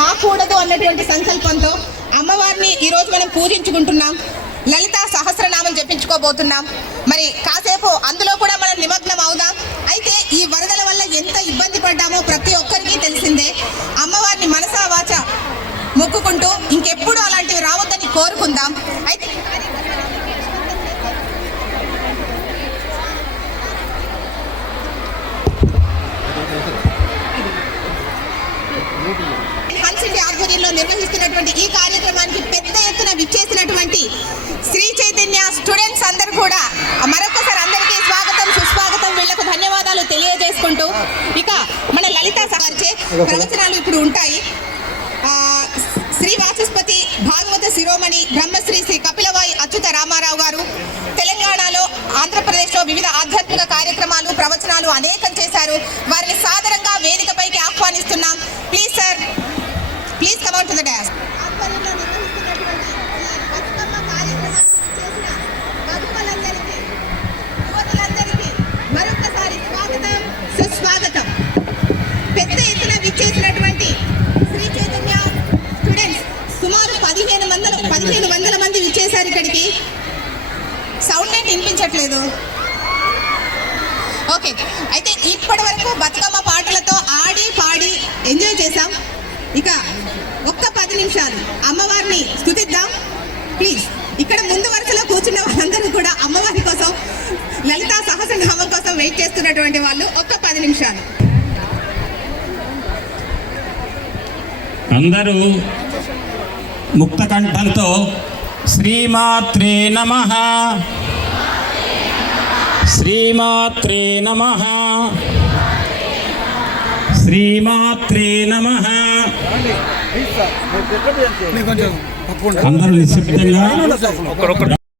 రాకూడదు అన్నటువంటి సంకల్పంతో అమ్మవారిని ఈరోజు మనం పూజించుకుంటున్నాం. లలితా సహస్రనామం జపించుకోబోతున్నాం. మరి కాసేపు అందులో కూడా మనం నిమగ్నం అవుదాం. అయితే ఈ వరదల వల్ల ఎంత ఇబ్బంది పడ్డామో ప్రతి ఒక్కరికి తెలిసిందే. అమ్మవారిని మనసా వాచ మొక్కుకుంటూ ఇంకెప్పుడు అలాంటివి రావద్దని కోరుకుందాం. అయితే ఆధ్వర్యంలో నిర్వహిస్తున్నటువంటి ఈ కార్యక్రమానికి పెద్ద ఎత్తున విచ్చేసినటువంటి శ్రీ చైతన్య స్టూడెంట్స్ అందరూ కూడా మరొకసారి అందరికీ స్వాగతం సుస్వాగతం, వీళ్లకు ధన్యవాదాలు తెలియజేసుకుంటూ ఇక మన లలితా సహర్చే ప్రవచనాలు ఇప్పుడు ఉంటాయి. శ్రీ వాచస్పతి భాగవత శిరోమణి బ్రహ్మశ్రీ శ్రీ కపిలవాయి అచ్యుత రామారావు గారు తెలంగాణలో ఆంధ్రప్రదేశ్లో వివిధ ఆధ్యాత్మిక కార్యక్రమాలు ప్రవచనాలు అనేకం చేశారు. వారిని సాదరంగా వేదికపైకి ఆహ్వానిస్తున్నాం. Please sir, please come on to the dash. మరొకసారి స్వాగతం సుస్వాగతం. పెద్ద ఎత్తున విచ్చేసినటువంటి శ్రీ చైతన్య స్టూడెంట్స్ సుమారు 1500 మంది విచ్చేశారు ఇక్కడికి. సౌండ్ ఏంటి వినిపించట్లేదు? ఓకే, అయితే ఇప్పటి వరకు బతుకమ్మ పాటలతో ఆడి పాడి ఎంజాయ్ చేశాం. ఇక ఒక్క 10 నిమిషాలు అమ్మవారిని స్తుతిద్దాం ప్లీజ్. ఇక్కడ ముందు వరుసలో కూర్చున్న వాళ్ళందరూ కూడా అమ్మవారి కోసం లలితా సహస్రనామం కోసం వెయిట్ చేస్తున్నటువంటి వాళ్ళు ఒక్క 10 నిమిషాలు. అందరూ ముక్త కంఠంతో శ్రీమాత్రే నమః శ్రీమాత్రే నమః శ్రీమాత్రే నమః. అందరూ నిశ్శబ్దంగా